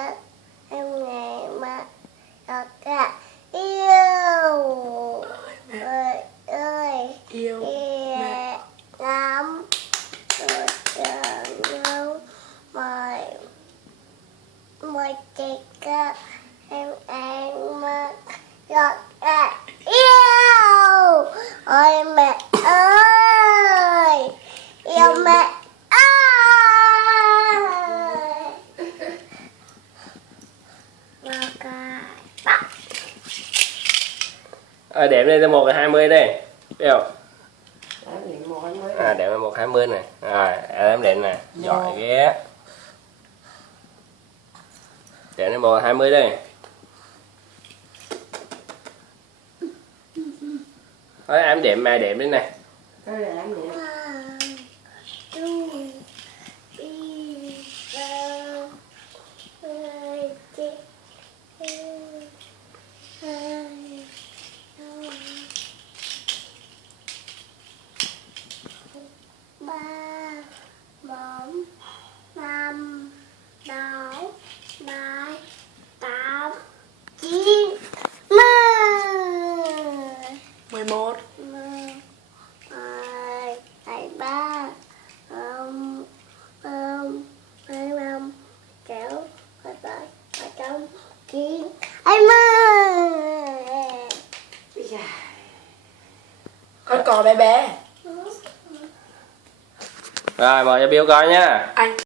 chết em ngày mà thật ra yêu ơi ơi Yêu mẹ lắm rồi nhau mời mời chị ca em mà thật ra yêu ơi mẹ ơi yêu mẹ ơi. Đếm lên từ 1 đến 20 đây. Biết không? Đếm lên 1 20 này. Rồi, em đếm này. Giỏi ghê. Đếm lên 1 đến 20 đây. Thôi em đếm mà đếm lên này. Ba, bốn, năm, sáu, bảy, tám, chín, 11 23, 25, 6, 27, 28, 9, 20. con cò bé bé. Rồi mời cho Bill coi nha. Anh